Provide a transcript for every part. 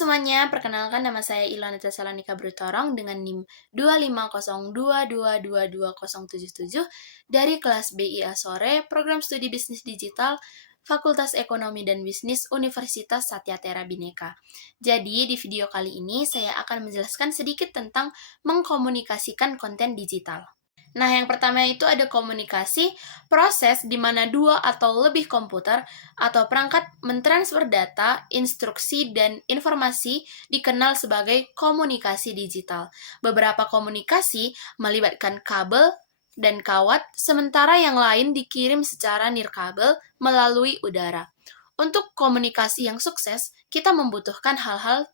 semuanya, perkenalkan nama saya Ilonita Salonika Brutorong dengan NIM 25022222077 dari kelas BIA Sore, Program Studi Bisnis Digital, Fakultas Ekonomi dan Bisnis Universitas Satyatera Bhinneka. Jadi, di video kali ini saya akan menjelaskan sedikit tentang mengkomunikasikan konten digital. Nah, yang pertama itu ada komunikasi, proses di mana dua atau lebih komputer atau perangkat mentransfer data, instruksi, dan informasi dikenal sebagai komunikasi digital. Beberapa komunikasi melibatkan kabel dan kawat, sementara yang lain dikirim secara nirkabel melalui udara. Untuk komunikasi yang sukses, kita membutuhkan hal-hal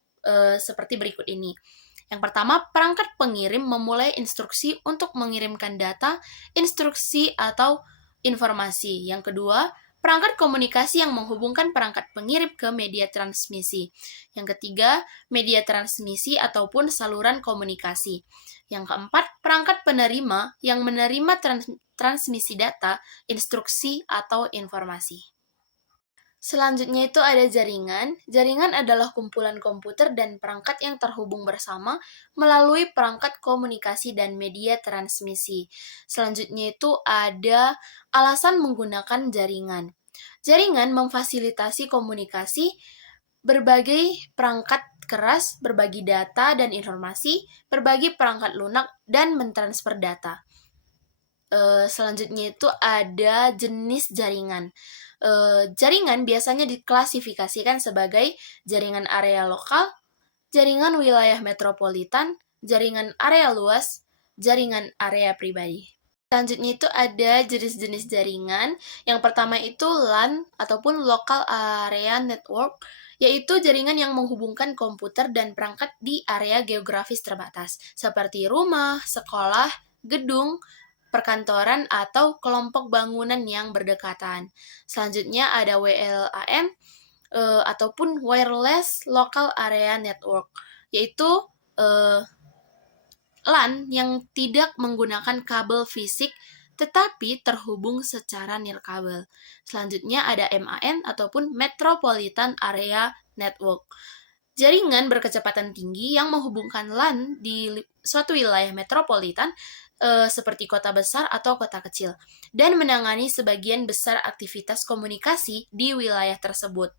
seperti berikut ini. Yang pertama, perangkat pengirim memulai instruksi untuk mengirimkan data, instruksi, atau informasi. Yang kedua, perangkat komunikasi yang menghubungkan perangkat pengirim ke media transmisi. Yang ketiga, media transmisi ataupun saluran komunikasi. Yang keempat, perangkat penerima yang menerima transmisi data, instruksi, atau informasi. Selanjutnya itu ada jaringan. Jaringan adalah kumpulan komputer dan perangkat yang terhubung bersama melalui perangkat komunikasi dan media transmisi. Selanjutnya itu ada alasan menggunakan jaringan. Jaringan memfasilitasi komunikasi, berbagai perangkat keras, berbagi data dan informasi, berbagi perangkat lunak, dan mentransfer data. Selanjutnya itu ada jenis jaringan. Jaringan biasanya diklasifikasikan sebagai jaringan area lokal, jaringan wilayah metropolitan, jaringan area luas, jaringan area pribadi. Selanjutnya itu ada jenis-jenis jaringan. Yang pertama itu LAN ataupun Local Area Network, yaitu jaringan yang menghubungkan komputer dan perangkat di area geografis terbatas, seperti rumah, sekolah, gedung, perkantoran, atau kelompok bangunan yang berdekatan. Selanjutnya ada WLAN ataupun Wireless Local Area Network, yaitu LAN yang tidak menggunakan kabel fisik tetapi terhubung secara nirkabel. Selanjutnya ada MAN ataupun Metropolitan Area Network. Jaringan berkecepatan tinggi yang menghubungkan LAN di suatu wilayah metropolitan seperti kota besar atau kota kecil, dan menangani sebagian besar aktivitas komunikasi di wilayah tersebut.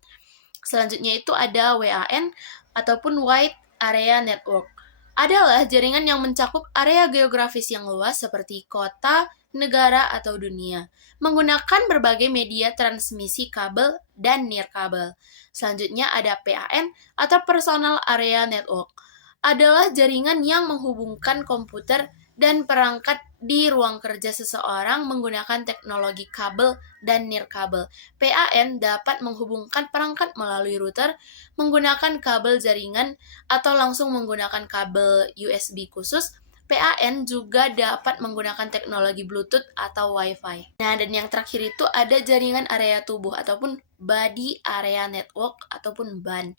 Selanjutnya itu ada WAN ataupun Wide Area Network. Adalah jaringan yang mencakup area geografis yang luas seperti kota, negara, atau dunia, menggunakan berbagai media transmisi kabel dan nirkabel. Selanjutnya ada PAN atau Personal Area Network. Adalah jaringan yang menghubungkan komputer dan perangkat di ruang kerja seseorang menggunakan teknologi kabel dan nirkabel. PAN dapat menghubungkan perangkat melalui router menggunakan kabel jaringan atau langsung menggunakan kabel USB khusus. PAN juga dapat menggunakan teknologi Bluetooth atau Wi-Fi. Nah, dan yang terakhir itu ada jaringan area tubuh ataupun Body Area Network ataupun BAN.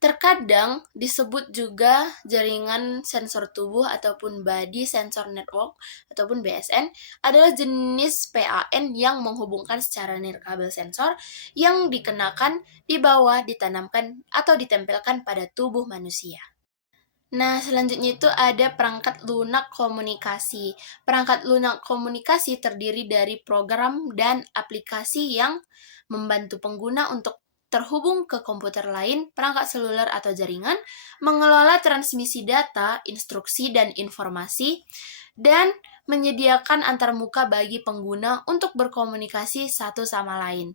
Terkadang disebut juga jaringan sensor tubuh ataupun Body Sensor Network ataupun BSN adalah jenis PAN yang menghubungkan secara nirkabel sensor yang dikenakan, dibawa, ditanamkan, atau ditempelkan pada tubuh manusia. Nah, selanjutnya itu ada perangkat lunak komunikasi. Perangkat lunak komunikasi terdiri dari program dan aplikasi yang membantu pengguna untuk terhubung ke komputer lain, perangkat seluler atau jaringan, mengelola transmisi data, instruksi, dan informasi, dan menyediakan antarmuka bagi pengguna untuk berkomunikasi satu sama lain.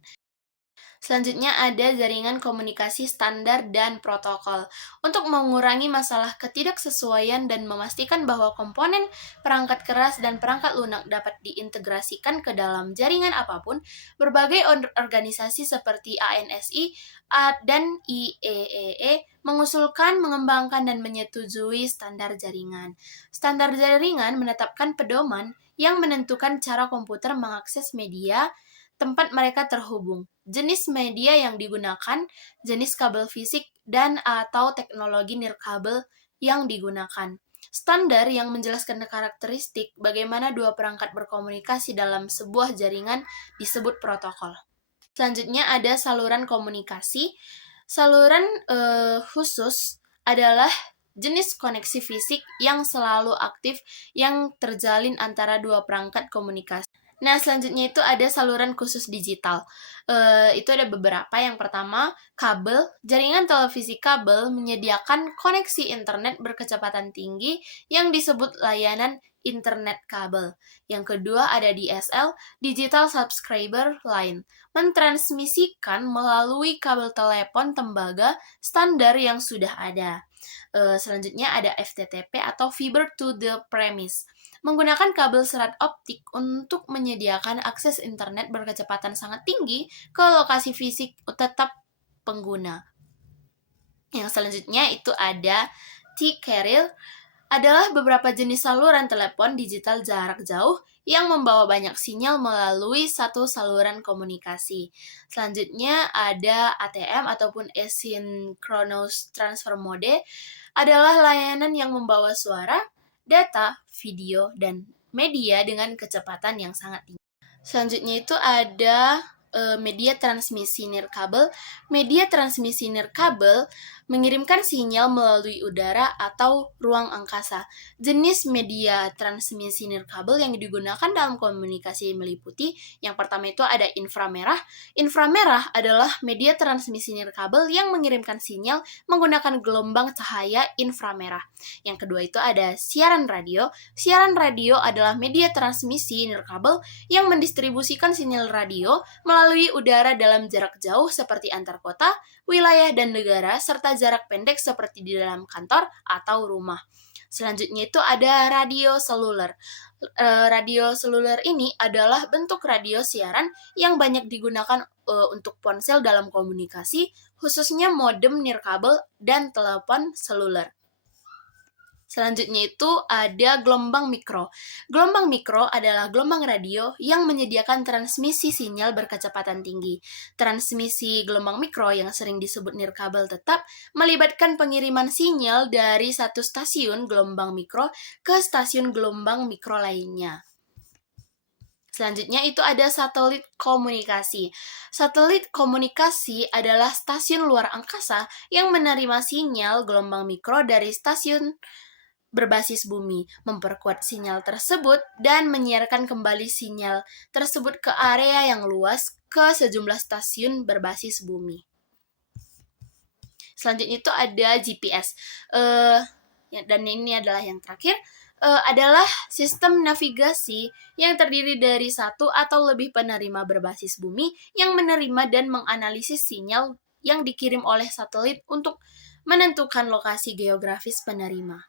Selanjutnya ada jaringan komunikasi standar dan protokol. Untuk mengurangi masalah ketidaksesuaian dan memastikan bahwa komponen perangkat keras dan perangkat lunak dapat diintegrasikan ke dalam jaringan apapun, berbagai organisasi seperti ANSI dan IEEE mengusulkan, mengembangkan, dan menyetujui standar jaringan. Standar jaringan menetapkan pedoman yang menentukan cara komputer mengakses media tempat mereka terhubung, jenis media yang digunakan, jenis kabel fisik, dan atau teknologi nirkabel yang digunakan. Standar yang menjelaskan karakteristik bagaimana dua perangkat berkomunikasi dalam sebuah jaringan disebut protokol. Selanjutnya ada saluran komunikasi. Saluran khusus adalah jenis koneksi fisik yang selalu aktif yang terjalin antara dua perangkat komunikasi. Nah, selanjutnya itu ada saluran khusus digital. Itu ada beberapa. Yang pertama, kabel. Jaringan televisi kabel menyediakan koneksi internet berkecepatan tinggi yang disebut layanan internet kabel. Yang kedua ada DSL, Digital Subscriber Line, mentransmisikan melalui kabel telepon tembaga standar yang sudah ada. Selanjutnya ada FTTP atau Fiber to the Premise, menggunakan kabel serat optik untuk menyediakan akses internet berkecepatan sangat tinggi ke lokasi fisik tetap pengguna. Yang selanjutnya itu ada T-Carrier, adalah beberapa jenis saluran telepon digital jarak jauh yang membawa banyak sinyal melalui satu saluran komunikasi. Selanjutnya ada ATM ataupun Asynchronous Transfer Mode, adalah layanan yang membawa suara, data, video, dan media dengan kecepatan yang sangat tinggi. Selanjutnya itu ada media transmisi nirkabel. Media transmisi nirkabel mengirimkan sinyal melalui udara atau ruang angkasa. Jenis media transmisi nirkabel yang digunakan dalam komunikasi meliputi, yang pertama itu ada inframerah. Inframerah adalah media transmisi nirkabel yang mengirimkan sinyal menggunakan gelombang cahaya inframerah. Yang kedua itu ada siaran radio. Siaran radio adalah media transmisi nirkabel yang mendistribusikan sinyal radio melalui udara dalam jarak jauh seperti antar kota, wilayah dan negara, serta jarak pendek seperti di dalam kantor atau rumah. Selanjutnya itu ada radio seluler. Radio seluler ini adalah bentuk radio siaran yang banyak digunakan untuk ponsel dalam komunikasi, khususnya modem nirkabel dan telepon seluler. Selanjutnya itu ada gelombang mikro. Gelombang mikro adalah gelombang radio yang menyediakan transmisi sinyal berkecepatan tinggi. Transmisi gelombang mikro yang sering disebut nirkabel tetap melibatkan pengiriman sinyal dari satu stasiun gelombang mikro ke stasiun gelombang mikro lainnya. Selanjutnya itu ada satelit komunikasi. Satelit komunikasi adalah stasiun luar angkasa yang menerima sinyal gelombang mikro dari stasiun berbasis bumi, memperkuat sinyal tersebut, dan menyiarkan kembali sinyal tersebut ke area yang luas ke sejumlah stasiun berbasis bumi. Selanjutnya itu ada GPS. Dan ini adalah yang terakhir, adalah sistem navigasi yang terdiri dari satu atau lebih penerima berbasis bumi yang menerima dan menganalisis sinyal yang dikirim oleh satelit untuk menentukan lokasi geografis penerima.